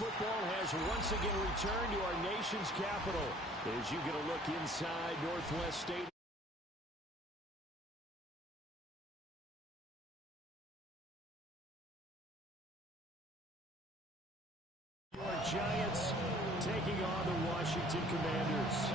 football has once again returned to our nation's capital as you get a look inside Northwest Stadium. Your Giants taking on the Washington Commanders.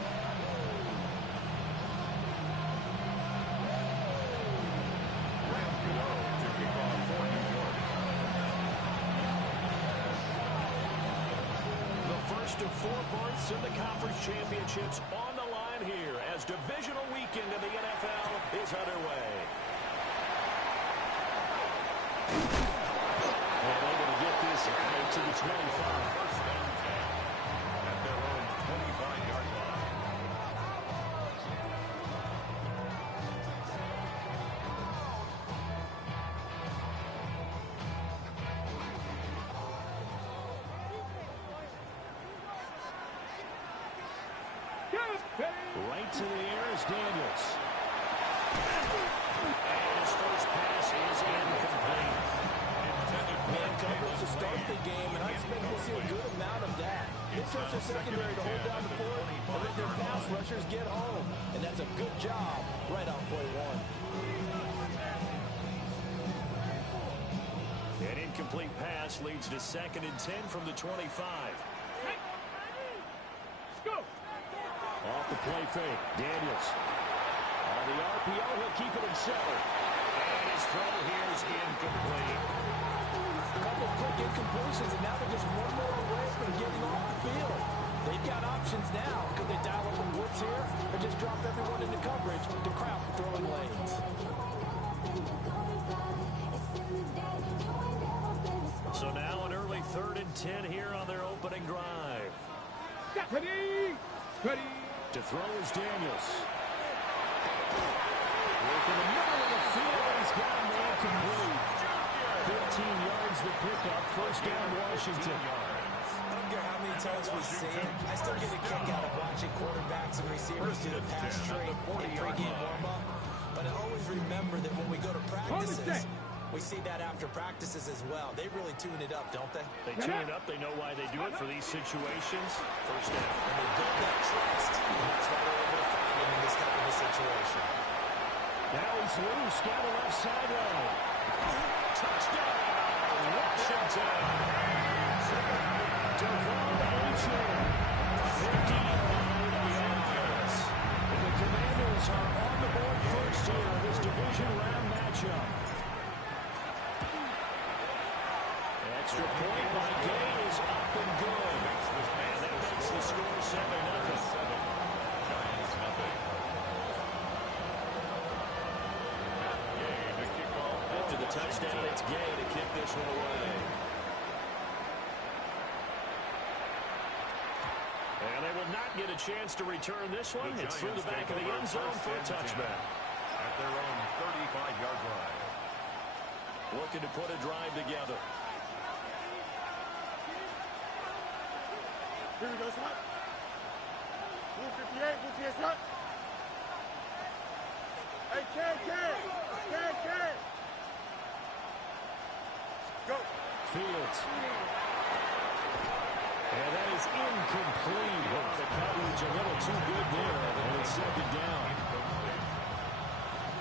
First of 4 berths in the conference championships on the line here as divisional weekend of the NFL is underway. And they're going to get this out to the 25. First down 10 at their own 25-yard line. Right to the air is Daniels. And his first pass is incomplete. Man coverage to start the game, and I expect we'll see a good amount of that. They trust their secondary to hold down the fort and let their pass rushers get home. And that's a good job right on play 1. An incomplete pass leads to 2nd and 10 from the 25. Off the play fake, Daniels. On the RPO, he'll keep it himself. And his throw here is incomplete. A couple quick incompletions, and now they're just one more away from getting off the field. They've got options now. Could they dial up a blitz here, or just drop everyone into coverage to crowd the throwing lanes? So now an early 3rd and 10 here on their opening drive. Ready. To throw is Daniels. Working the middle of the field, he's got a man complete. 15 yards the pickup. First down, Washington. I don't care how many times we see it. I still get a kick out of watching quarterbacks and receivers do the pass trade in pregame warm-up. But I always remember that when we go to practices, we see that after practices as well. They really tune it up, don't they? They tune it up. They know why they do it for these situations. First down. And they build that trust. And that's why they're able to find him in this type of a situation. Now he's loose down the left sideline. Touchdown, Washington. Devon Achane. 59 yards. And the Commanders are on the board first here in this division round matchup. Extra point by Gay is up and good. And that makes the score 7-0. Giants nothing. After the touchdown, it's Gay to kick this one away. And they will not get a chance to return this one. It's through the back of the end zone for a touchback. At their own 35-yard line. Looking to put a drive together. Here we go, son. 158, son. Hey, Ken. Go. Fields. And that is incomplete. Oh, the coverage a little too good there. And it's 2nd down.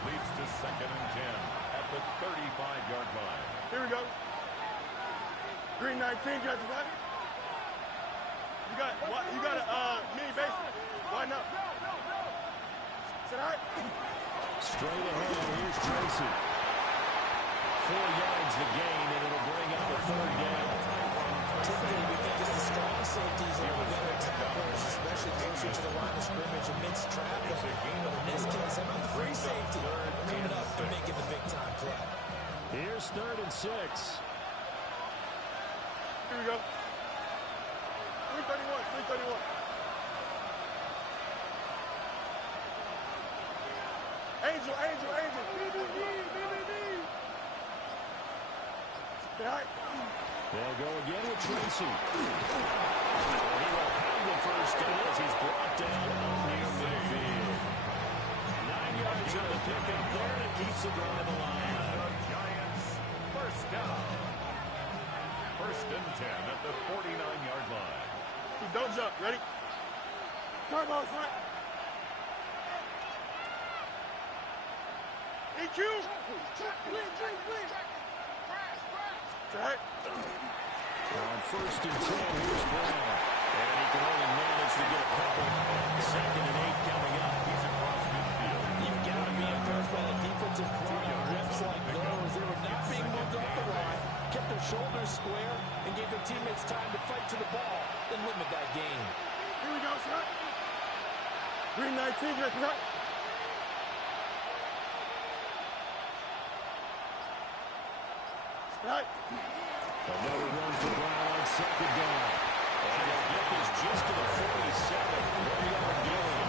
Leads to 2nd and 10 at the 35-yard line. Here we go. Green 19, you got the body? You got a mini base. Why not? Is that all right? Straight ahead, here's Tracy. 4 yards the gain, and it'll bring up a 3rd down. Typically, we think it's the strong safeties and the better tacklers, especially closer to the line of scrimmage amidst traffic. But in this case, how about the free safety coming up and making the big-time play? Here's 3rd and 6. Here we go. 331. Angel. Say hi. They'll go again with Tracy. And he will have the first down as he's brought down near midfield. 9 yards on the pickup there, and it keeps the drive alive. Giants first down. First and 10 at the 49-yard line. Don't jump. Ready? Turbo front. EQ. Track. On first and 10, here's Brown. And he can only manage to get a couple. Second and 8 coming up. He's across midfield. You've got to be impressed by the defensive front on reps like those. They were not being moved off the line, kept their shoulders square, and gave their teammates time to fight to the ball and limit that gain. Here we go, Scott. Green 19, get right. Right. Another run for Brown on second down. And he'll get this just to the 47. 1-yard gain.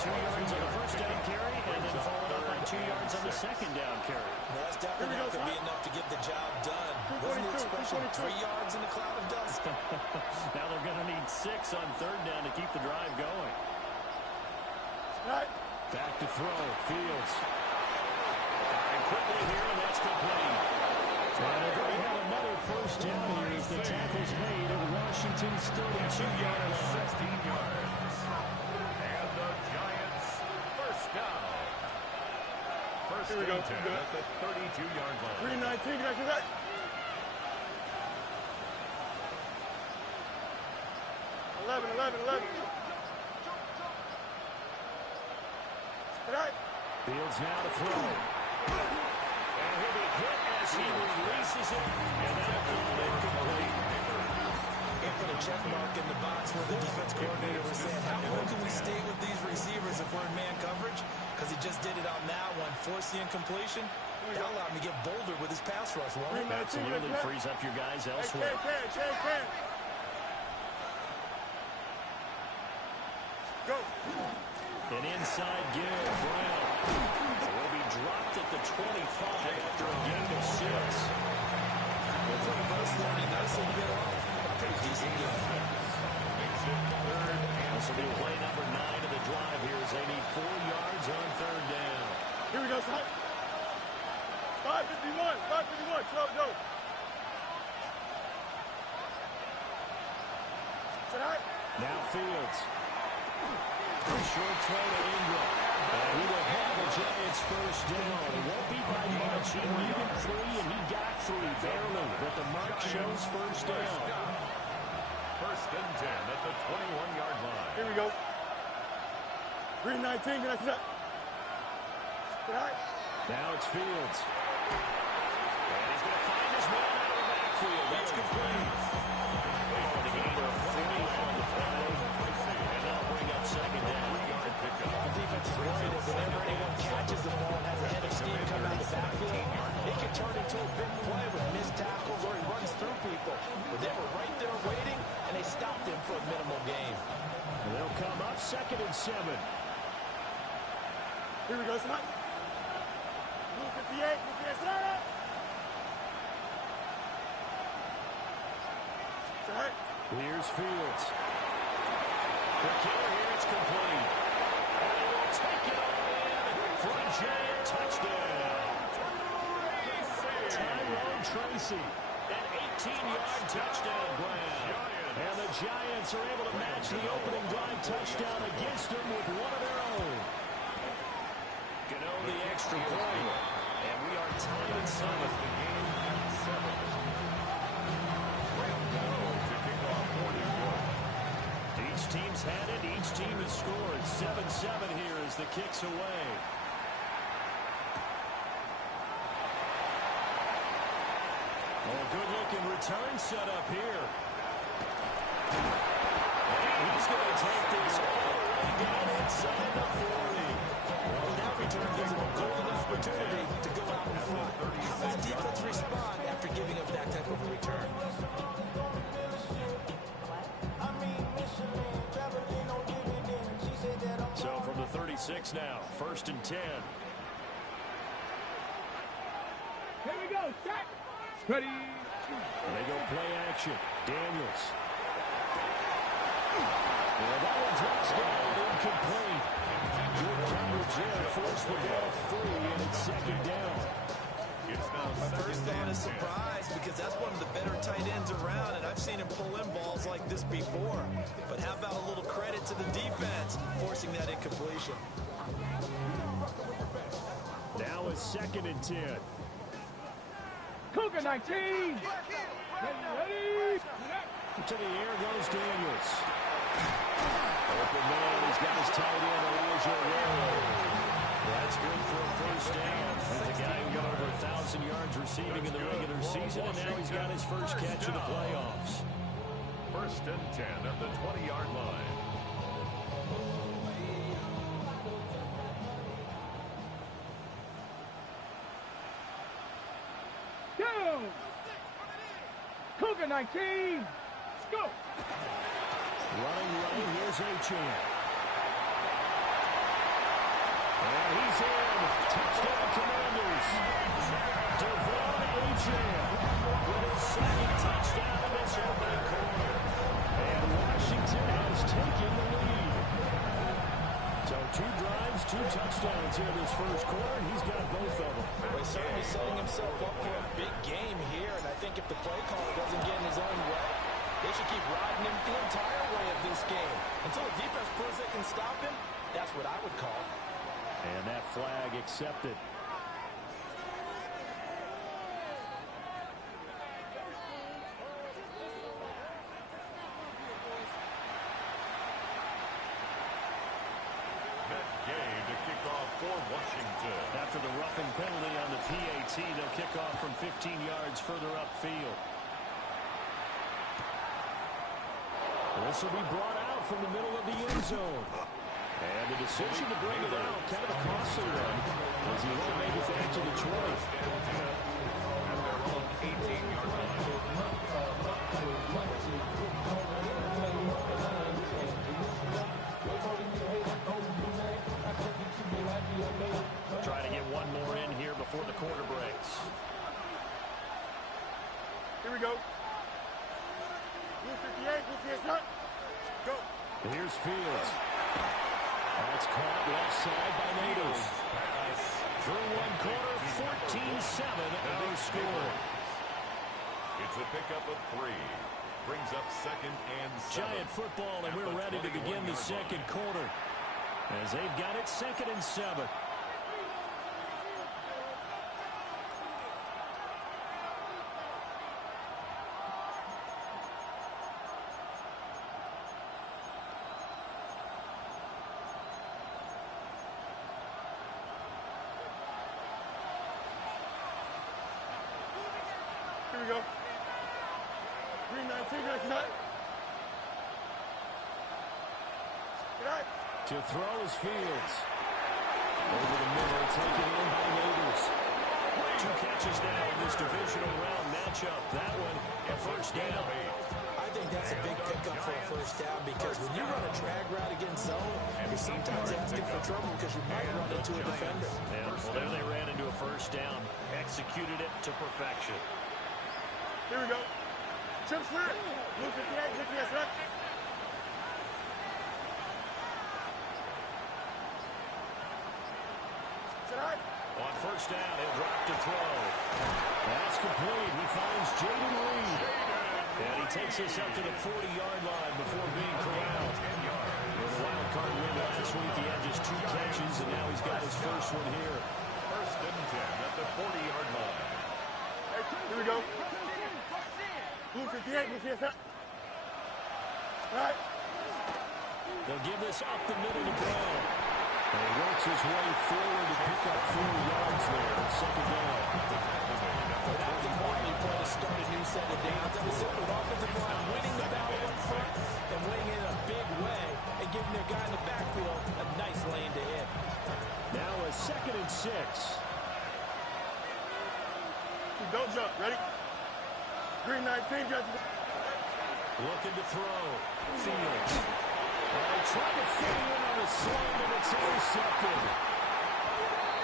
2 yards on the first down carry, and then followed up by 2 yards on the second down carry. Well, that's definitely not going to be enough to get the job done. Wasn't the expression 3 yards in a cloud of dust? Now they're going to need 6 on third down to keep the drive going. Right. Back to throw. Fields. Firing quickly here, and that's complete. And they're going to have another first down here as the tackle's made at Washington's 32-yard line. 16 yards. And the Giants first down. First Here we and go. 10 at the 32-yard line. Green 19, get right. Eleven. Right. Fields now to throw. And he'll be hit as he releases it. And that'll fall incomplete. And put a check mark in the box where the defense coordinator was saying, how long can we stay with these receivers if we're in man coverage? Because he just did it on that one. Force the incompletion. That allowed him to get bolder with his pass rush. Absolutely frees up your guys elsewhere. Can. Go. An inside give. Brown will be dropped at the 25 after a gain of 6. Well, for the most part, he nicely bit off a pretty decent game. This will be play number 9 of the drive here as they need 4 yards on third down. Here we go, son. 5:51. Slow, go. Tonight. Now Fields. A short throw to Ingram. And he will have a Giants first down. It won't be by much. He needed 3, and he got 3 barely. But the mark shows first down. First and 10 at the 21-yard line. Here we go. Green 19, get that. Tonight. Now it's Fields. And he's going to find his man out of the backfield. That's complete. The gain of 3 on the play. And that'll bring up second down. The defense is worried that whenever anyone catches the ball and has a head of steam come out of the backfield, it can turn into a big play with missed tackles or he runs through people. But they were right there waiting, and they stopped him for a minimal gain. And they'll come up second and 7. Here we go, son. Blue 58, set up. Tonight. Here's Fields. The killer here, it's complete. And he will take it all in for a Giant touchdown. Tyrone Tracy, an 18-yard touchdown grab. And the Giants are able to match the opening drive touchdown against them with one of their own. Gano the extra point. And we are tied at 7. Each team's had it. Each team has scored. 7-7 here as the kick's away. Oh, good-looking return set up here. And he's going to take this all the way down inside the 40. Well, that return gives him a golden opportunity to go out in front. How does the defense respond after giving up that type of a return? So from the 36 now, first and 10. Here we go, set. Ready. And they go play action. Daniels. Well, that one drops down, incomplete. Good coverage there, forced the ball free, and it's second down. It's now My first thought is 2nd and 10. surprise because that's one of the better tight ends around, and I've seen him pull in balls like this before. But how about a little credit to the defense forcing that incompletion? Now a 2nd and 10. Cougar 19. Ready. To the air goes Daniels. Open man, he's got his tight end, Elijah. That's good for a first down. He's a guy who got over 1,000 yards receiving in the regular season, and now he's got his first catch in the playoffs. 1st and 10 at the 20-yard line. Go. Cougar 19. Let's go. Running, here's Achan. And he's in. Touchdown, Commanders. Devon Achan with his 2nd touchdown in this opening quarter. And Washington has taken the lead. So 2 drives, 2 touchdowns here this first quarter. He's got both of them. Well, he's certainly setting himself up for a big game here, and I think if the play caller doesn't get in his own way, they should keep riding him the entire way of this game. Until the defense proves they can stop him, that's what I would call. And that flag accepted. That game to kick off for Washington. After the roughing penalty on the PAT, they'll kick off from 15 yards further upfield. This will be brought out from the middle of the end zone. And the decision to bring it out, kind of a costly one, as he won't make it back to the 20. At their own 18-yard line. Try to get one more in here before the quarter breaks. Here we go. Blue 58, blue 58, go. Here's Fields. That's caught left side by Natives. Through one quarter, 14-7 our score. It's a pickup of 3. Brings up 2nd and 7. Giant football, and we're ready to begin the second quarter. As they've got it 2nd and 7. Here we go. Green 19, next nut. To throw is Fields. Over the middle, taken in by Neighbors. 2 catches now in this divisional round matchup. That one, a first down. I think that's a big pickup for a first down because when you run a drag route against zone, you're sometimes asking for trouble because you might run into a defender. Yeah, well, there they ran into a first down. Executed it to perfection. Here we go. Chip clear. Blue 58, blue 58, right? On first down, he'll drop to throw. That's complete. He finds Jaden Reed. And he takes us up to the 40-yard line before being corralled. With a wild card win last week, he had just 2 catches, and now he's got his first one here. 1st and 10 at the 40-yard line. Here we go. Blue 58, blue 58, right? They'll give this up the middle to Brown. And he works his way forward to pick up 4 yards there on 2nd down. Well, that was important. You play to start a new set of downs. That was simple. Offensive line winning the battle up front and winning in a big way and giving their guy in the backfield a nice lane to hit. Now a 2nd and 6. Don't jump. Ready? Green 19, Justin. Looking to throw. Fields. Trying to fit in on a slam, and it's intercepted.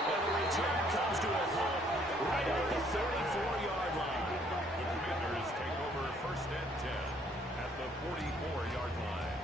And the return comes to a halt right at the 34-yard line. The Commanders take over 1st and 10 at the 44-yard line.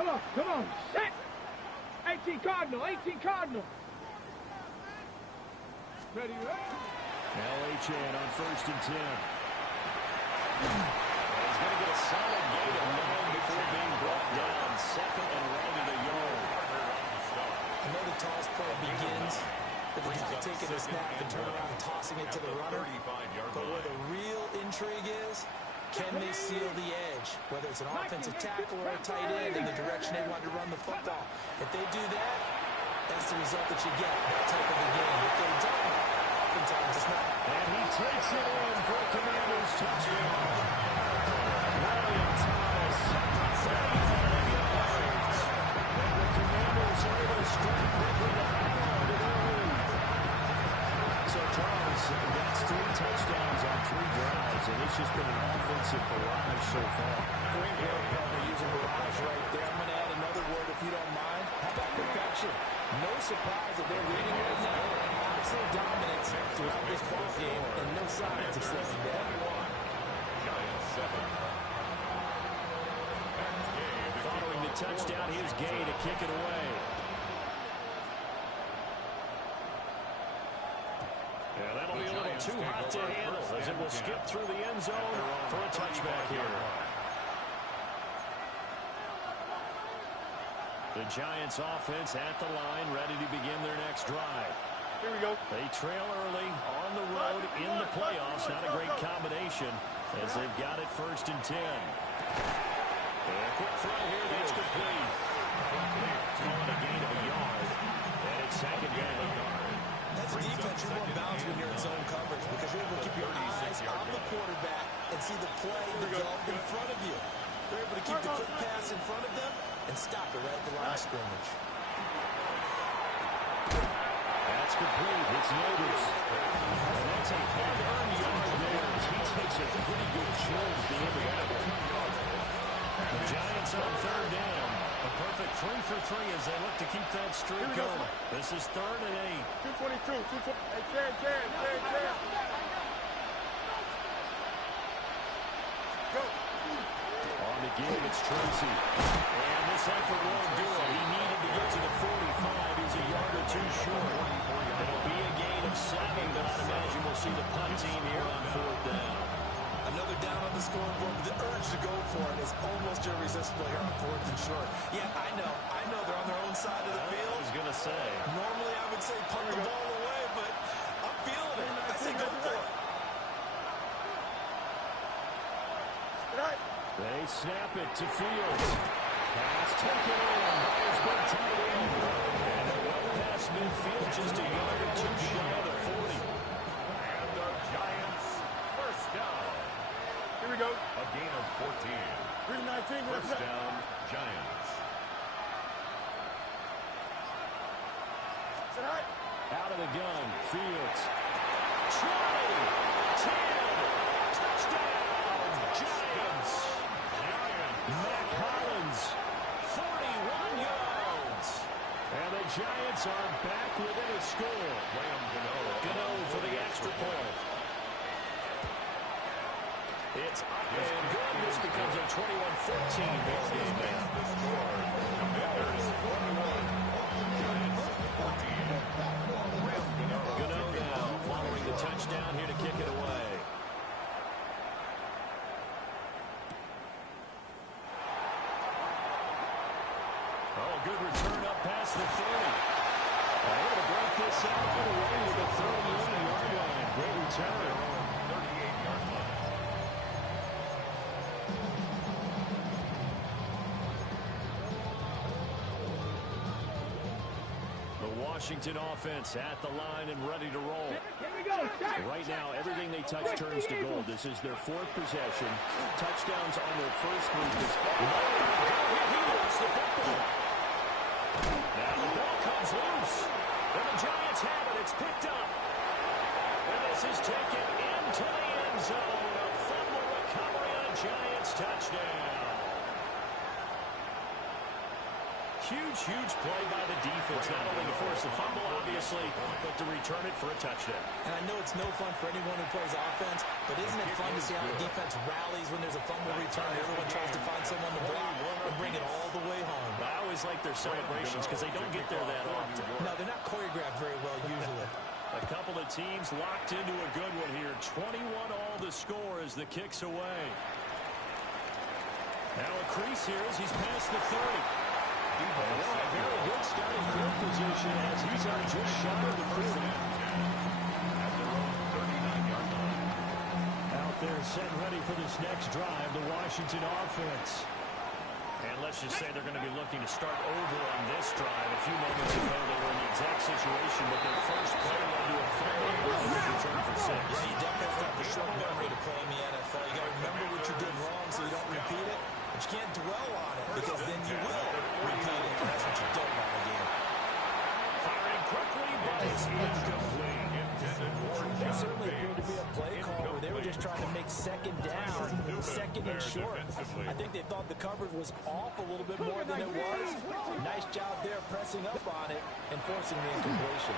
Come on. Set. 18 Cardinal. 18 Cardinal. Ready, ready. LHN on 1st and 10. He's going to get a solid gain of 9 before being brought down. 2nd and right at a yard. I know the toss play begins with the guy taking a snap and turn around and tossing it to the runner. But where the real intrigue is, can they seal the edge? Whether it's an offensive tackle or a tight end in the direction they want to run the football. If they do that, that's the result that you get, that type of a game. If they don't, oftentimes it's not. And he takes it in for a Commanders touchdown. Ryan Thomas, 35 yards. And the Commanders are able to strike quickly to hang on to their lead. So, Charles, that's 3 touchdowns on 3 drives, and it's just been an offensive barrage so far. Great work, partner, using barrage right there. I'm going to add another word, if you don't mind. How about perfection? No surprise that they're leading right now. Absolute dominance throughout this ball game, and no signs of slowing down. Giants 7. Following the touchdown, here's Gay to kick it away. Yeah, that'll be a little too hot to handle as it will skip through the end zone for a touchback here. The Giants offense at the line, ready to begin their next drive. Here we go. They trail early on the road in the playoffs. Not a great combination as they've got it 1st and 10. And a quick throw here, that's complete. Calling a gain of a yard. And it's 2nd down. That's a defense you're more balanced when you're in zone coverage because you're able to keep your eyes on the quarterback and see the play develop in front of you. They're able to keep the quick pass in front of them and stop it right at the line of scrimmage. That's complete. It's Noders. And that's a hard-earned yard there as he takes a pretty good chill at the end of that one. The Giants on 3rd down. A perfect 3 for 3 as they look to keep that streak going. This is 3rd and 8. 222. Hey, Jan. Go. On the give, it's Tracy. And this effort won't do it. He needed to get to the 45. He's a yard or 2 short. It'll be a gain of 7, but I'd imagine we'll see the punt team here on 4th down. Another down on the scoreboard, but the urge to go for it is almost irresistible here on 4th and short. Yeah, I know they're on their own side of the field. I was going to say. Normally I would say punt the ball away, but I'm feeling it. I say go for it. They snap it to Fields. Pass taken in by his big tight end. And they're well past midfield, just a yard or 2 shy of the 40. And the Giants 1st down. Here we go. A gain of 14. 319. 1st down, Giants. Out of the gun, Fields. 20, 10, touchdown, Giants. Mac Hollins, 41 yards. And the Giants are back within a score. Gano for the extra point. It's up and good. This becomes a 21-14 ball game now. The score, Commanders 21. Giants 14. Gano now following the touchdown here to kick it away. Oh, good return up past the 30. Able to break this out all the way to the 31-yard line. Great return. 38-yard line. The Washington offense at the line and ready to roll. Here we go. Right now, everything they touch turns to gold. This is their 4th possession. Touchdowns on their first 3 possessions. He lost the football. Now the ball comes loose. And the Giants have it. It's picked up. And this is taken into the end zone. A fumble recovery on a Giants touchdown. huge play by the defense, not only to force the fumble, obviously, but to return it for a touchdown. And I know it's no fun for anyone who plays offense, but isn't it fun to see how the defense rallies when there's a fumble return? Everyone tries to find someone to block and bring it all the way home. I always like their celebrations because they don't get there that often. No, they're not choreographed very well usually. A couple of teams locked into a good one here. 21 all the score as the kick's away. Now a crease here as he's past the 30. A very good starting field position as he's on just shy of the 40. Out there set ready for this next drive, the Washington offense. And let's just say they're going to be looking to start over on this drive. A few moments ago, they were in the exact situation, but their first play led to a fumble return for 6. Yeah, you definitely have to have the short memory to play in the NFL. You got to remember what you did wrong so you don't repeat it. But you can't dwell on it because then you will repeat it. And that's what you don't want to do. Firing quickly, but it's incomplete. That certainly appeared to be a play call where they were just trying to make second down, second and short. I think they thought the coverage was off a little bit more than it was. Nice job there pressing up on it and forcing the incompletion.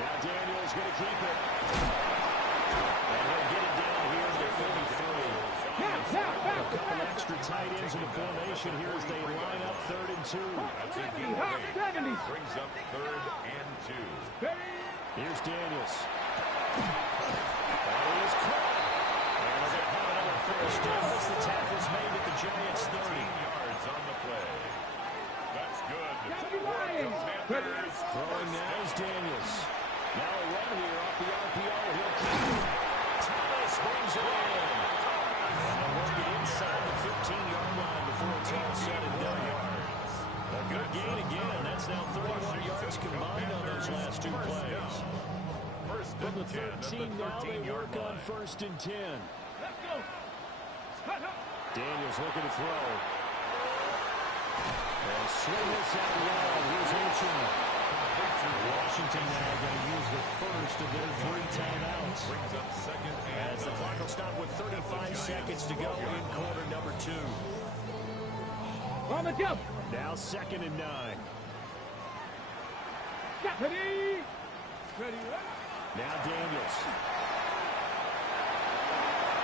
Now Daniel's going to keep it. And he'll get it down here to the 43. A couple extra tight ends in the formation here as they line up 3rd and 2. Brings up 3rd and 2. Here's Daniels. That is caught. And they're going to have another first down as the tackle's made at the Giants' 30. 15 yards on the play. That's good. Commanders. Throwing now is Daniels. Now a run here off the RPO. He'll keep it. Thomas brings it in. And they'll work it inside the 15-yard line before it's all said and done. A good gain again. That's now 31 yards combined on those last two plays. From the 13 now, they work on 1st and 10. Daniels looking to throw. And swing this out wide. Here's Ocean. Washington now going to use the first of their 3 timeouts. Brings up 2nd and As the clock will stop with 35 seconds to go in quarter number 2. On the jump. Now 2nd and 9. Ready. Now Daniels.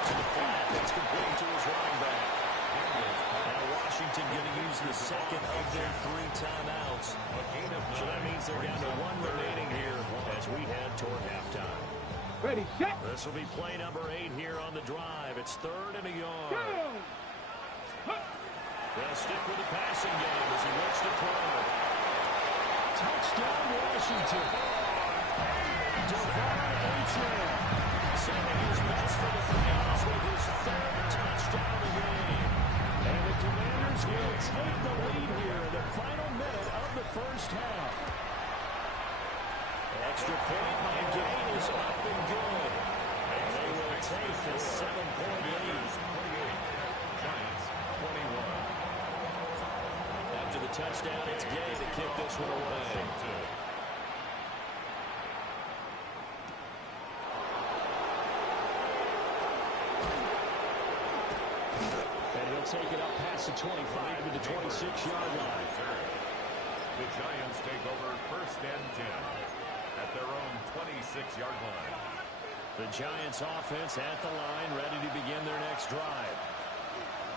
To the flat. That's complete to his running back. Now Washington going to use the second of their 3 timeouts. So that means they're down to 1 remaining here as we head toward halftime. Ready, set. This will be play number 8 here on the drive. It's 3rd and a yard. They'll stick with the passing game as he looks to throw. Touchdown Washington. Saving his best for the playoffs with his 3rd touchdown of the game. And the Commanders will take the lead here in the final minute of the first half. Extra point by Gain is up and good. And they will take the 7-point lead. Giants 21. After the touchdown, it's Gay to kick this one away. Take it up past the 25 to the 26-yard line. The Giants take over 1st and 10 at their own 26-yard line. The Giants offense at the line, ready to begin their next drive.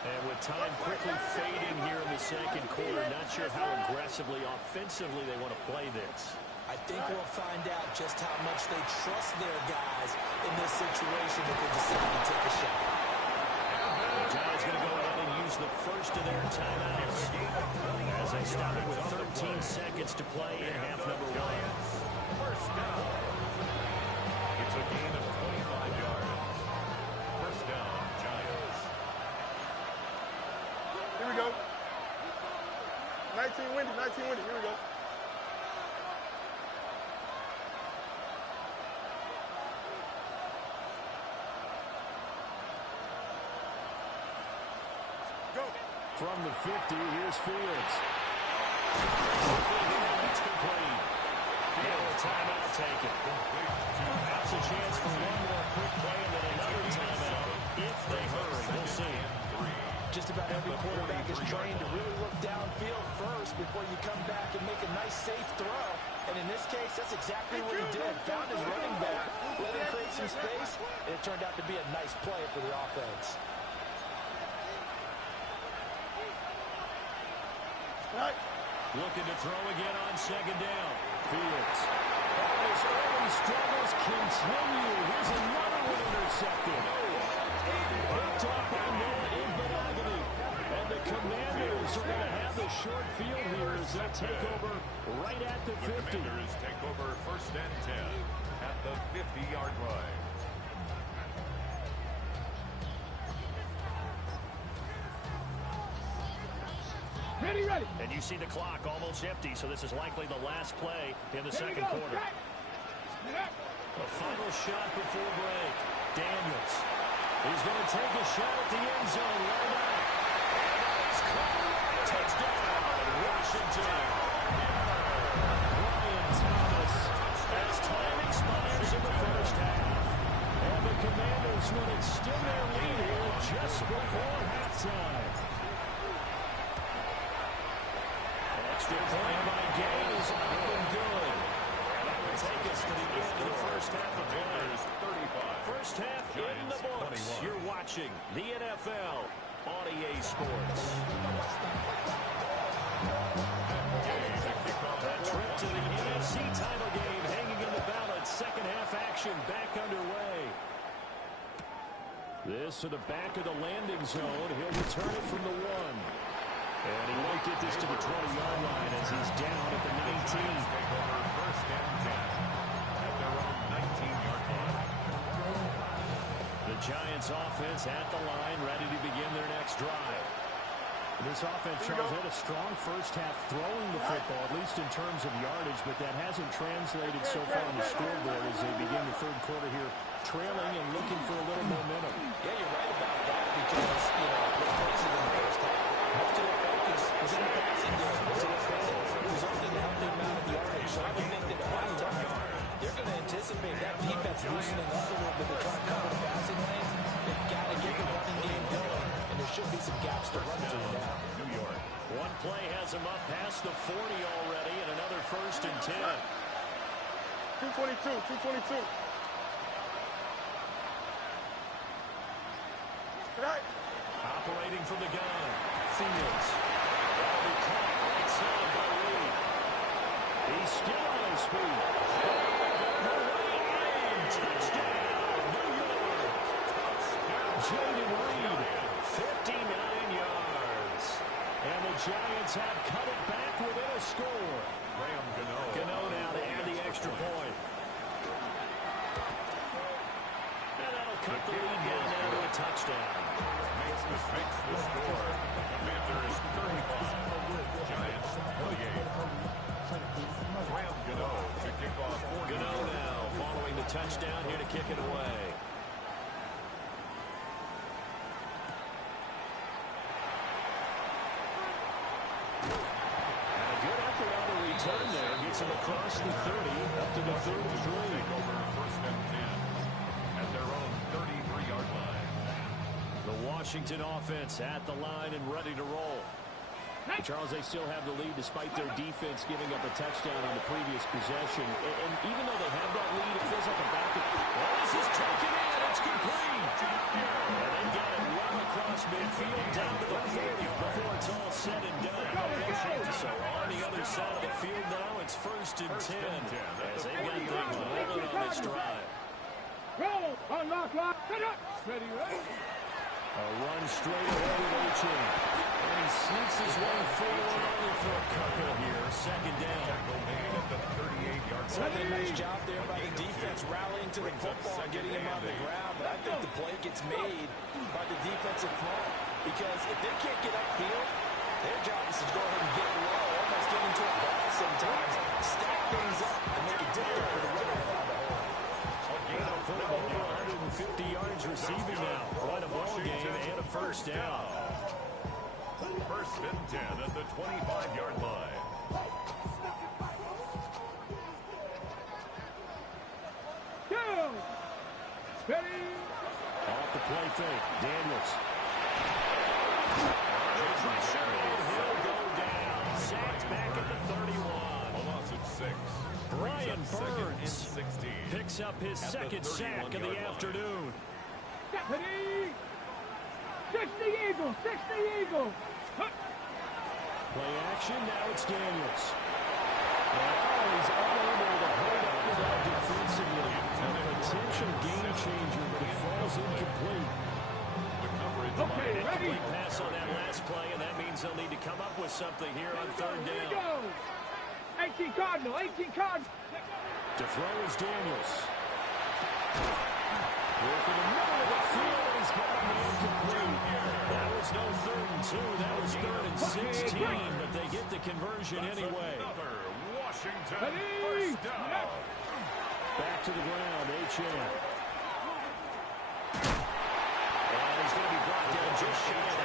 And with time quickly fading here in the second quarter, not sure how aggressively, offensively they want to play this. I think we'll find out just how much they trust their guys in this situation if they decide to take a shot. The Giants going to go ahead and use the first of their timeouts as they stop it with 13 seconds to play in half number 1. First down. It's a gain of 25 yards. First down, Giants. Here we go. 19 windy. Here we go. From the 50, here's Fields. That's complete. And a timeout taken. That's a chance for one more quick play and then another timeout if they hurry. We'll see. Just about every quarterback is trained to really look downfield first before you come back and make a nice, safe throw. And in this case, that's exactly what he did. Found his running back, let him create some space, and it turned out to be a nice play for the offense. Looking to throw again on second down. Fields. And his early struggles continue. Here's another one intercepted. Picked up by Noah Igbenogany. And the Commanders are going to have the short field here as they'll take over right at the 50. The Commanders take over 1st and 10 at the 50-yard line. Ready. And you see the clock almost empty, so this is likely the last play in the second quarter. A final shot before break. Daniels. He's going to take a shot at the end zone right now. Touchdown, Washington. Brian Thomas as time expires in the first half. And the Commanders will extend their lead here just before halftime. Extra point by Gay is up and good. That will take us to the end of the first half of play. 35. First half in the books. 21. You're watching the NFL on EA Sports. A trip to the NFC title game hanging in the balance. Second half action back underway. This to the back of the landing zone. He'll return it from the 1. And he won't get this to the 20-yard line as he's down at the 19. Take over 1st and 10 at their own 19-yard line. The Giants offense at the line, ready to begin their next drive. This offense, Charles, had a strong first half throwing the football, at least in terms of yardage, but that hasn't translated so far on the scoreboard as they begin the third quarter here, trailing and looking for a little momentum. Yeah, you're right about that because, what's crazy in the first half, most of their focus was in the passing game. So it resulted in a healthy amount of yardage. So I would think that at halftime, they're going to anticipate that defense loosening up a little bit to try to cover the passing lanes. They've got to get the running game going, and there should be some gaps to run through now. New York. One play has him up past the 40 already, and another 1st and 10. 222. Operating from the gun. Fields. That'll be caught right side by Reed. He's still on his feet. Touchdown, New York. Jaden Reed, 59 yards. And the Giants have cut it back within a score. Graham Gano now to add the extra point. And that'll cut the lead down now to a touchdown. Makes the score. Commanders 35. Giants 28. Graham Gano to kick off 40. Gano now following the touchdown here to kick it away. And a good effort on the return there. Gets him across the 30 up to the 33. Take over 1st and 10 at their own 33-yard line. The Washington offense at the line and ready to roll. Charles, they still have the lead despite their defense giving up a touchdown on the previous possession. And even though they have that lead, it feels like a back. This is taken in. It's complete. And they've got it well across midfield down to the 40 before it's all said and done. So on the other side of the field now, it's 1st and 10 as they've got things rolling on this drive. Roll. Unlock. Ready. A run straight away with O'Chain. And he sneaks his way forward only for a couple here. Second down. At the 38-yard So line. a nice job there by the defense rallying to the football and getting him on the ground. But I think the play gets made by the defensive front because if they can't get upfield, their job is to go ahead and get low, almost get into a ball sometimes, stack things up, and make it difficult for the runner to find a hole. Putting over 150 yards receiving now. Quite a ball game and a 1st down. 1st and 10 at the 25-yard line. Go. Ready. Off the play fake. Daniels. He'll go down. Sacked back at the 31. A loss of 6. Brian Burns 16. picks up his second sack of the afternoon. Deputy! 60 Eagles! 60 Eagles! Play action, now it's Daniels. Oh, he's unable to hold up that defensively. A potential game changer, but it falls incomplete. Okay, ready? Incomplete pass on that last play, and that means they'll need to come up with something here on third Here we down. go! 18 Cardinal, 18 Cardinal. To throw is Daniels. Working the middle of the field, and he's got him incomplete. That was no 3rd and 2. That was 3rd and 16, but they get the conversion anyway. Another Washington Ready? first down. Back to the ground, H.M. And he's going to be brought down just shy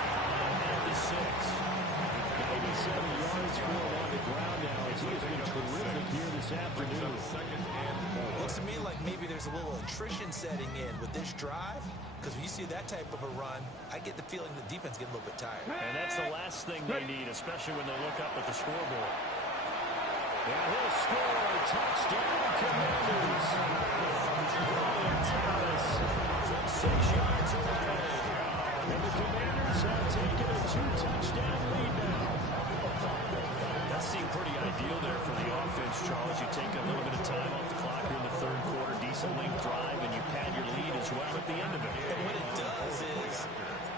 of the 6. 87 yards for him on the ground now, as he has been terrific here this afternoon. Looks to me like maybe there's a little attrition setting in with this drive, because when you see that type of a run, I get the feeling the defense getting a little bit tired. And that's the last thing they need, especially when they look up at the scoreboard. And he'll score. Touchdown, Commanders. Brian Thomas from 6 yards away. And the Commanders have taken a 2-touchdown lead now. That seemed pretty ideal there for the offense, Charles. You take a little bit of time off the clock here in the 3rd quarter, decent length drive, and you pad your lead as well at the end of it. And what it does is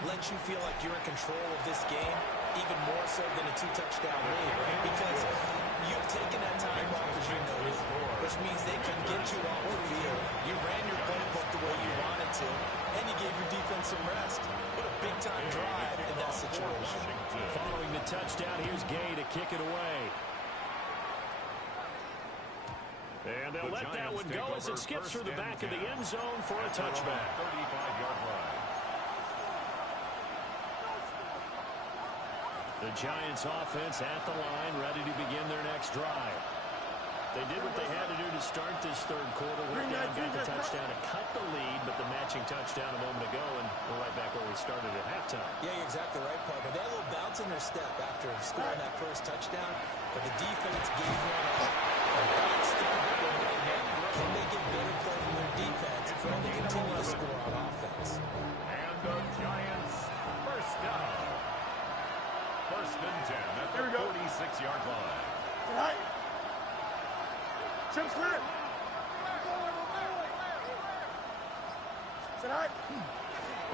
let you feel like you're in control of this game, even more so than a 2-touchdown lead, right? Because you've taken that time off, as you noted, which means they can get you off the field. You ran your playbook the way you wanted to, and you gave your defense some rest. What a big-time drive in that situation. Following the touchdown, here's Gay to kick it away. And they'll let that one go as it skips through the back of the end zone for a touchback. 35-yard line. The Giants offense at the line, ready to begin their next drive. They did what they had to do to start this 3rd quarter. Went down, got the touchdown to cut the lead, but the matching touchdown a moment ago, and we're right back where we started at halftime. Yeah, you're exactly right, Paul. But they had a little bounce in their step after scoring that first touchdown, but the defense gave one up. Can they get better play from their defense and they continue to score on offense? And the Giants first down. 1st and 10 at the 46-yard line. Tonight. Chip's clear. Tonight.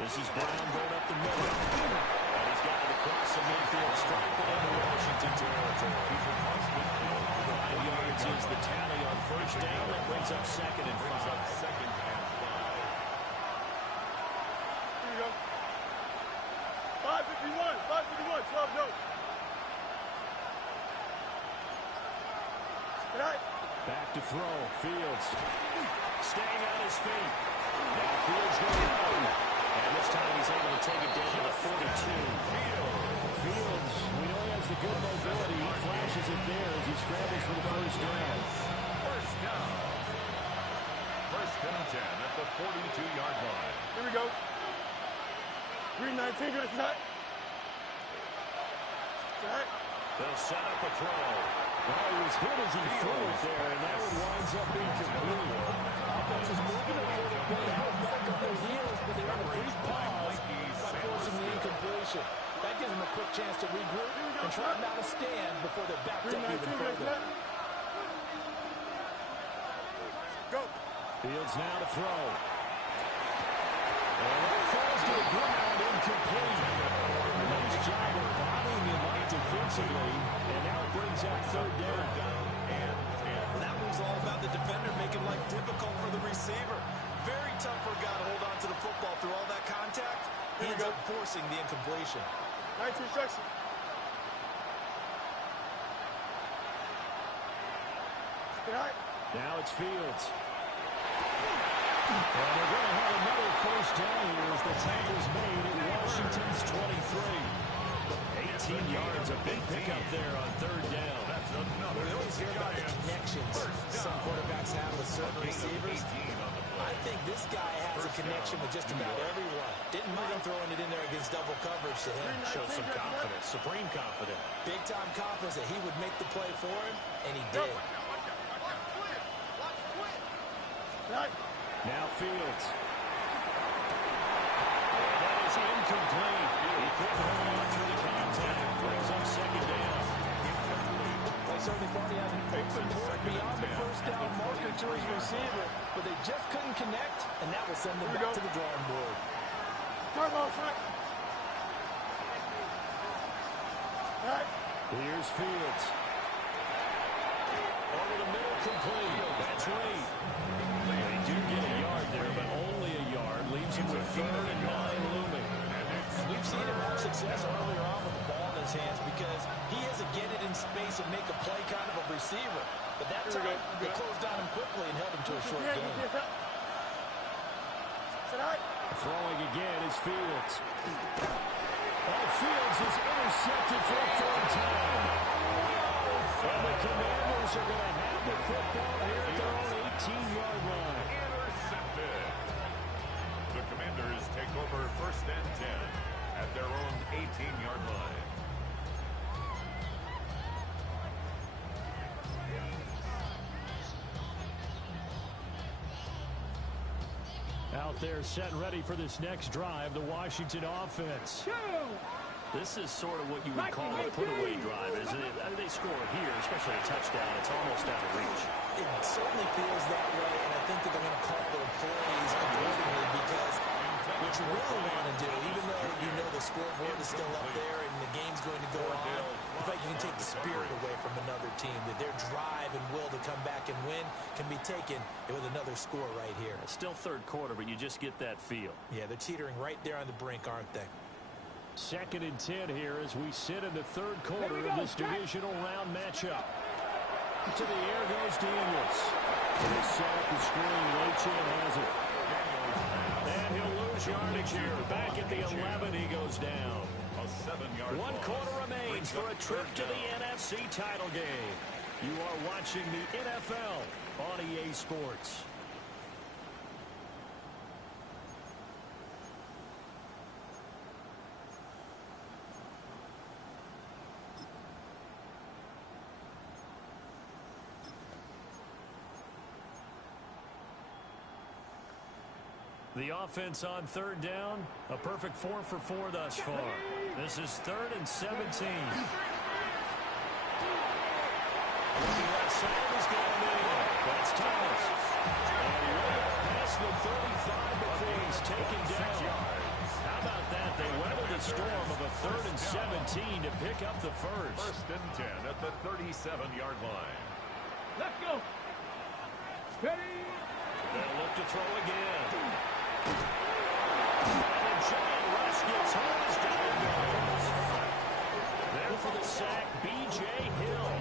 This is Brown going up the middle. And he's got it across the midfield, stripe it into Washington territory. 5 yards is the tally on first down. That brings up 2nd and 5. Here you go. 551. 551. 12 goes. Tonight. Back to throw. Fields staying on his feet. Now Fields going down. And this time he's able to take it down to the 42. Fields, we know he has the good mobility. He flashes it there as he scrambles for the first down. First down. 1st and 10 at the 42-yard line. Here we go. 319. Good tonight. Tonight. They'll set up a throw. Well, he was hit as he threw it there, and that one winds up being complete. Offense is moving a little bit, back on their heels, but they're on a brief pause by forcing the incompletion. That gives them a quick chance to regroup and try not to stand before they're backed up even further. Go. Fields now to throw. And that falls to the ground, incomplete. Nice job of bottling him up defensively, and now it brings up 3rd down. And that was all about the defender making life difficult for the receiver. Very tough for a guy to hold on to the football through all that contact. He ends up forcing the incompletion. 19 instruction. Tonight. Now it's Fields. And they're going to have another first down here as the tackle's made at Washington's 23. 18 yards, a big pickup there on 3rd down. That's another. We always hear about the connections some quarterbacks have with certain receivers. I think this guy has a connection with just about everyone. Didn't mind throwing it in there against double coverage to him. Shows some confidence, supreme confidence. Big-time confidence that he would make the play for him, and he did. Now Fields. That is incomplete. He couldn't hold on through the contact. Brings up second down. They certainly thought he had an open board beyond the first down marker to his receiver, but they just couldn't connect, and that will send them back to the drawing board. Here's Fields. Over the middle, complete. That's right. They do get a yard there, but only a yard. Leaves him with 3rd and 9 looming. We've seen him have success earlier on with the ball in his hands because he is a get it in space and make a play kind of a receiver. But that time, they closed on him quickly and held him to a short game. Throwing again is Fields. Fields is intercepted for a 3rd time. And the Commanders are going to have the football here at their own 18-yard line. Intercepted. The Commanders take over 1st and 10 at their own 18-yard line. Out there set and ready for this next drive, the Washington offense. This is sort of what you would call a put-away drive, isn't it? I mean, they score here, especially a touchdown. It's almost out of reach. It certainly feels that way, and I think that they're going to call their plays accordingly because what you really want to do, even though you know the scoreboard is still up there and the game's going to go on, I feel like you can take the spirit away from another team, that their drive and will to come back and win can be taken with another score right here. It's still 3rd quarter, but you just get that feel. Yeah, they're teetering right there on the brink, aren't they? 2nd and 10 here as we sit in the 3rd quarter of this divisional round matchup. To the air goes Daniels. He's set up the screen. Lochan has it. And he'll lose yardage here. Back at the 11, he goes down. A 7-yard 1 quarter remains for a trip to the NFC title game. You are watching the NFL on EA Sports. The offense on 3rd down, a perfect 4 for 4 thus far. This is 3rd and 17. Looking left side is going in. That's Thomas. And he went past the 35 before he's taken down. How about that? They weathered the storm of a 3rd and 17 to pick up the first. 1st and 10 at the 37-yard line. Let's go. Ready. They'll look to throw again. And the giant rush gets home as down goes. There for the sack, B.J. Hill.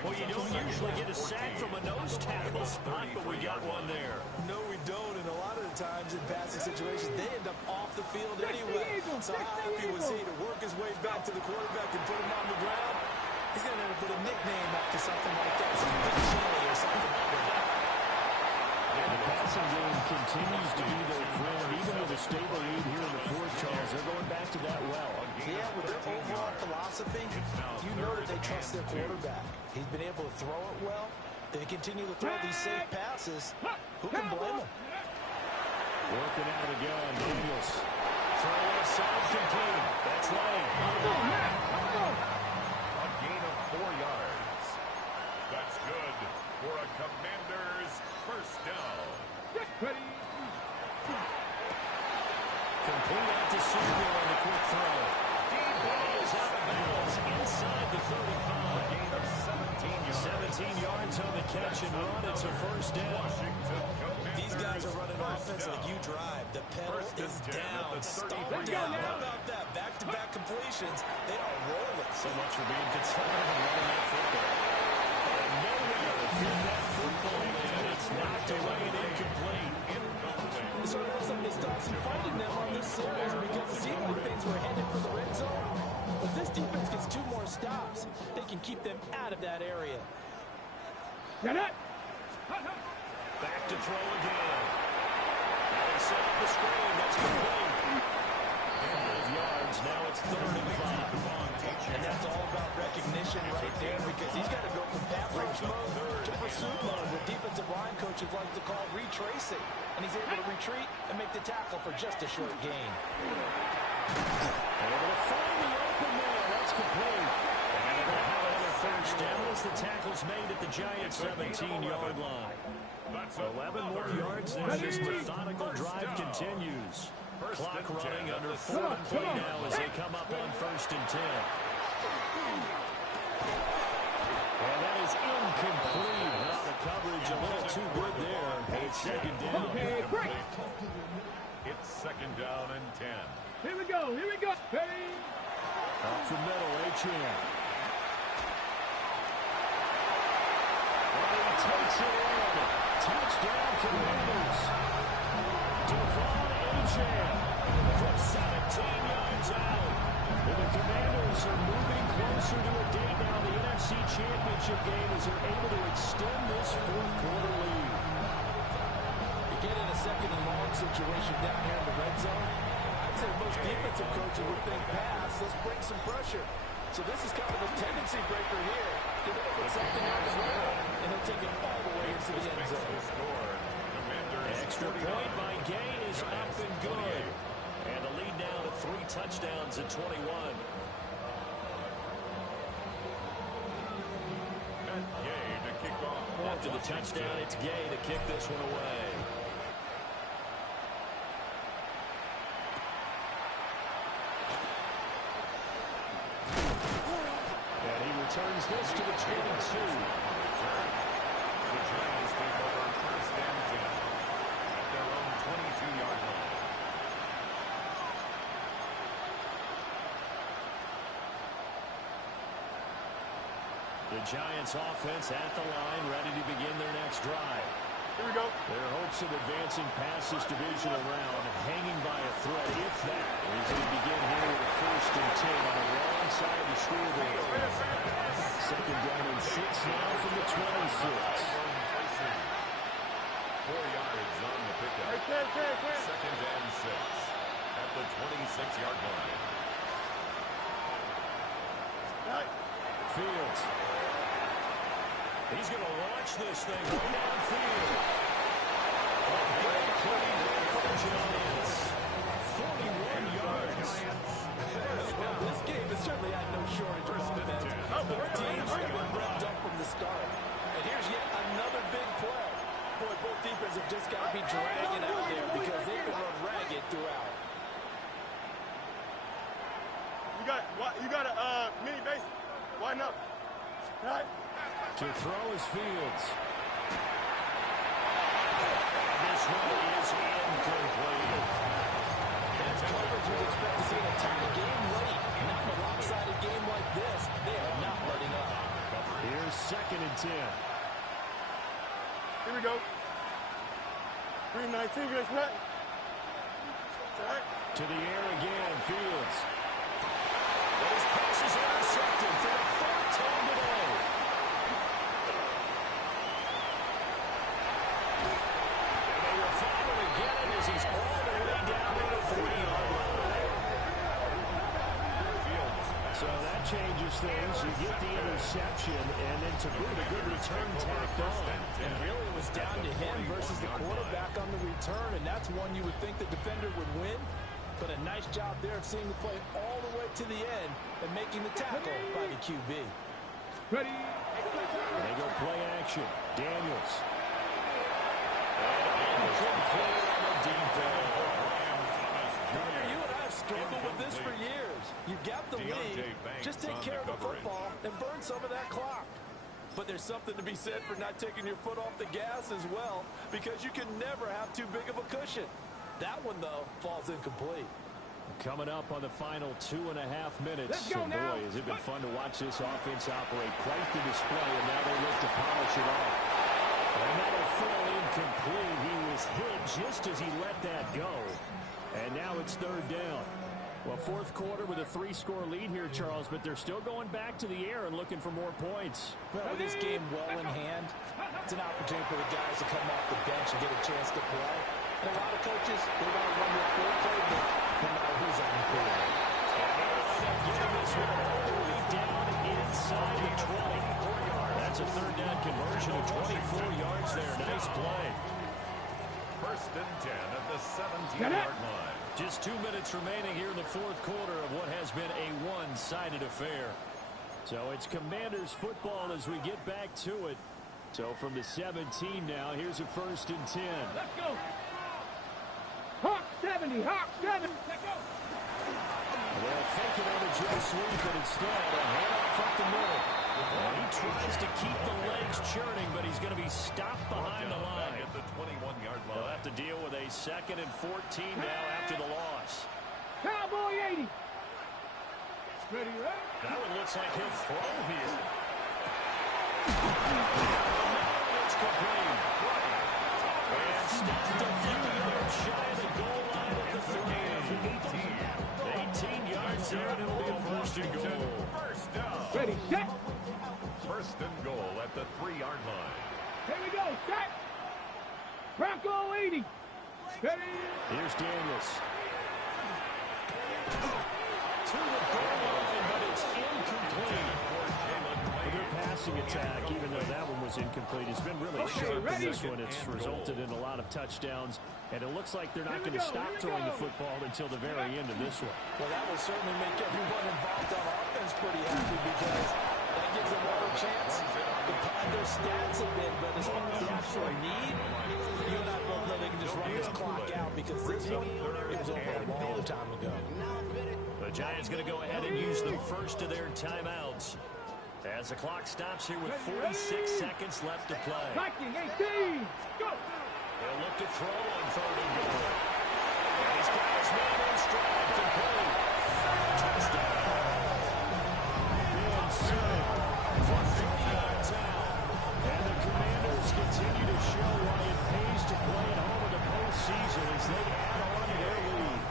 Well, you don't usually get a sack from a nose tackle spot, but we got one there. No, we don't, and a lot of the times in passing situations, they end up off the field anyway. So how happy was he to work his way back to the quarterback and put him on the ground? He's going to end up with a nickname after something like that, some big chili or something like that. The passing game continues to be their friend, even with a stable lead here in the 4th, Charles. They're going back to that well. Yeah, with their overall philosophy, you know that they trust their quarterback. He's been able to throw it well. They continue to throw these safe passes. Who can blame him? Working out again, Daniels. Throw inside, complete. That's Lane. A gain of 4 yards. That's good for a Commanders 1st down. Ready. Complete out to Samuel on the quick throw. Ball is out of bounds inside the 35. Gain of 17 yards on the catch and run. It's a 1st down. These guys are running offense like you drive. The pedal is down. Stop down. How about that? Back-to-back completions. They are rolling. So much for being conservative and running that football. And nowhere to fit that football in. It's knocked away and incomplete. It sort of looks like they stopped some fighting them on this series because it seemed like things were headed for the red zone. But this defense gets 2 more stops. They can keep them out of that area. Get it. Back to throw again. pursuit mode, what defensive line coaches like to call retracing. And he's able to retreat and make the tackle for just a short gain. Able to find the open man. That's complete. And they'll have another first down as the tackle's made at the Giants' 17-yard line. 11 more yards there. This methodical drive continues. Clock running under 4 to play now as they come up on 1st and 10. And that is incomplete. Well, the coverage a little too good there. And it's 2nd down. It's 2nd down and 10. Here we go. Here we go. Ready? Up the middle, Achane. And he takes it in. Touchdown, Commanders. Devon Achane from 17 yards out. And the Commanders are moving closer to a date now. The NFC Championship game as they're able to extend this 4th quarter lead. You get in a 2nd and long situation down here in the red zone. I'd say most defensive coaches would think pass. Let's bring some pressure. So this is kind of a tendency breaker here. He'll put something on his way, and he'll take it all the way into the end zone. Extra point by Gay is up and good. And the lead now to 3 touchdowns at 21. Gay to kick off. After the touchdown, it's Gay to kick this one away. And he returns this to the 22. The Giants take over 1st and 10 at their own 22-yard line. The Giants offense at the line, ready to begin their next drive. Here we go. Their hopes of advancing past this divisional round hanging by a thread, if that, as they begin here with a 1st and 10 on the wrong side of the scoreboard. 2nd down and 6 now from the 26. 4 yards on the pickup. 2nd and 6 at the 26-yard line. Fields. He's going to launch this thing way downfield. Great play there for the Giants. 41 yards. This game has certainly had no shortage of offense. Both teams have been revved up from the start. And here's yet another big play. Boy, both defenses have just got to be dragging out there because they've been run ragged throughout. You got a mini base. Why not? Right. To throw is Fields. And this one is incomplete. That's coverage you'd expect to see in a tie game late. Not in a lopsided game like this. They are not letting up. Here's 2nd and 10. Here we go. 3:19. That's right. To the air again, Fields. But his pass is intercepted for the 3rd time today. And they will follow again as he's all the way down to the 40-yard line. So that changes things. You get the interception, and then to boot, a good return tacked on. And really it was down to him versus the quarterback on the return, and that's one you would think the defender would win. But a nice job there of seeing the play all the way to the end and making the tackle by the QB. Ready? They go play action. Daniels. And incomplete on the deep ball. You and I have struggled with this for years. You've got the lead. Just take care of the football and burn some of that clock. But there's something to be said for not taking your foot off the gas as well, because you can never have too big of a cushion. That one, though, falls incomplete. Coming up on the final 2.5 minutes. Let's go and boy, now. has it been fun to watch this offense operate. Quite the display, and now they look to polish it off. Another throw incomplete. He was hit just as he let that go. And now it's 3rd down. Well, 4th quarter with a 3-score lead here, Charles, but they're still going back to the air and looking for more points. Well, with this game well in hand, it's an opportunity for the guys to come off the bench and get a chance to play. And a lot of coaches, they want to run their full playbook no matter who's on the field. Getting this one all the way down inside the 20. That's a 3rd down conversion of 24. and 10 at the 17-yard line. Just 2 minutes remaining here in the fourth quarter of what has been a one-sided affair. So it's Commanders football as we get back to it. So from the 17 now, here's a 1st and 10. Let's go. Hawk 70, Hawk 70. Let's go. They'll fake it on a jet sweep, but instead a handoff up the middle. He tries to keep the legs churning, but he's going to be stopped behind the line. At the 21-yard line. They'll have to deal with a 2nd and 14 now after the loss. Cowboy 80. Ready, ready? That one looks like he'll throw here. It's complete. And stopped a few yards shy of the goal line at the 18 yards there, and it'll be a 1st and goal. First down. Ready, set. 1st and goal at the 3-yard line. Here we go, set. Bronco 80. Ready. Here's Daniels. To the goal line, but it's incomplete. Their passing attack, even though that one was incomplete, has been really sharp in this one. It's resulted in a lot of touchdowns, and it looks like they're not going to stop throwing the football until the very end of this one. Well, that will certainly make everyone involved on offense pretty happy because that gives them more chance to pad their stats a bit. But as far as the actual need, you and I both know they can just run this clock out because this one, it was over a long time ago. The Giants going to go ahead and use the first of their timeouts as the clock stops here with 46 seconds left to play. Viking 18. Go. They'll look to throw on 3rd and goal. And he's got his man in stride to play. Touchdown. Ben Sutton for 3 yards out. And the Commanders continue to show why it pays to play at home in the postseason as they add on their lead.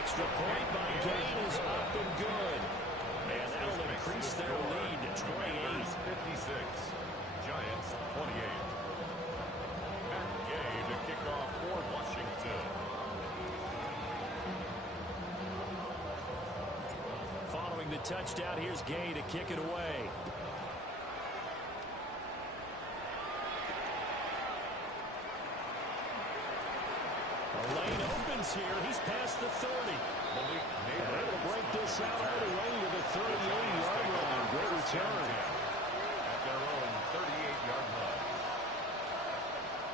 Extra point by Gain is up and good. And that'll increase their lead to 28. 56. Giants 28. Matt Gay to kick off for Washington. Following the touchdown, here's Gay to kick it away. The lane opens here. He's past the 30. And able to break this out all the way to the 38-yard line. Great return. At their own 38-yard line.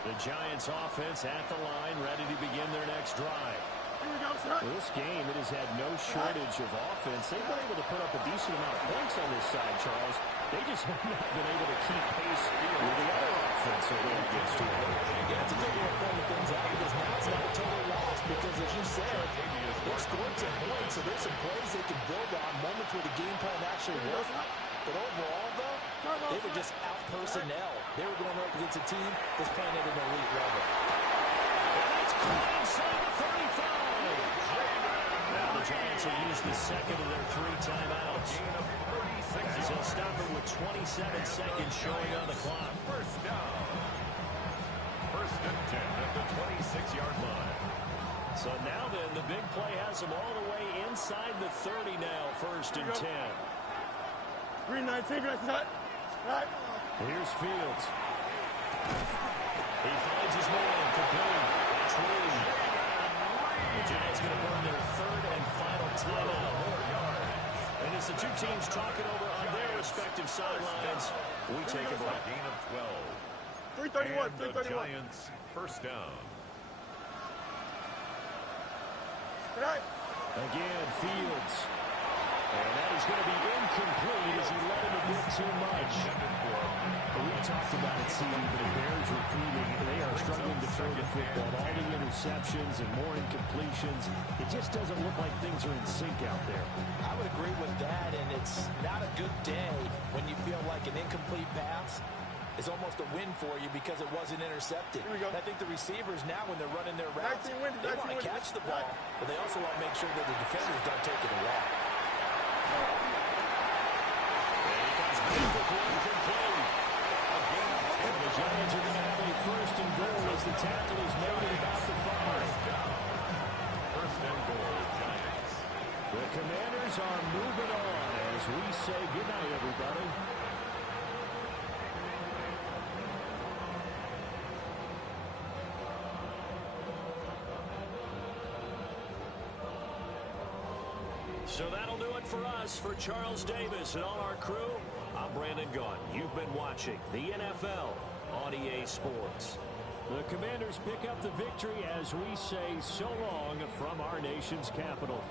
The Giants offense at the line, ready to begin their next drive. Well, this game, it has had no shortage of offense. They've been able to put up a decent amount of points on this side, Charles. They just have not been able to keep pace with the other offense that went against them. Yeah, it's a good way of pointing things out because now it's not a total loss because, as you said, they scored some points, so there's some plays they can build on, moments where the game plan actually worked. But overall, though, they were just out personnel. They were going up against a team that's playing at an elite level. And it's caught inside the 35. Now the Giants will use the second of their 3 timeouts. As they'll stop it with 27 seconds showing on the clock. First down. 1st and 10 at the 26-yard line. So now then, the big play has them all the way inside the 30 now, 1st and 10. 319, right. Here's Fields. He finds his man, complete. That's Reed. The Giants going to burn their 3rd and final timeout. And as the 2 teams talking over on their respective sidelines, we take a break. Gain of 12. 331, And the 331. Giants first down. Right. Again, Fields. And that is going to be incomplete as he let him a bit too much. But we've talked about it, CD, but it bears repeating. They are struggling to throw the football. All the interceptions and more incompletions. It just doesn't look like things are in sync out there. I would agree with that, and it's not a good day when you feel like an incomplete pass is almost a win for you because it wasn't intercepted. And I think the receivers now, when they're running their routes, they want to catch the ball, but they also want to make sure that the defenders don't take it away. And the Giants are going to have a 1st and goal as the tackle is made at about the 5. 1st and goal, Giants. The Commanders are moving on as we say goodnight, everybody. So that'll do it for us. For Charles Davis and all our crew, I'm Brandon Gaudin. You've been watching the NFL on EA Sports. The Commanders pick up the victory as we say so long from our nation's capital.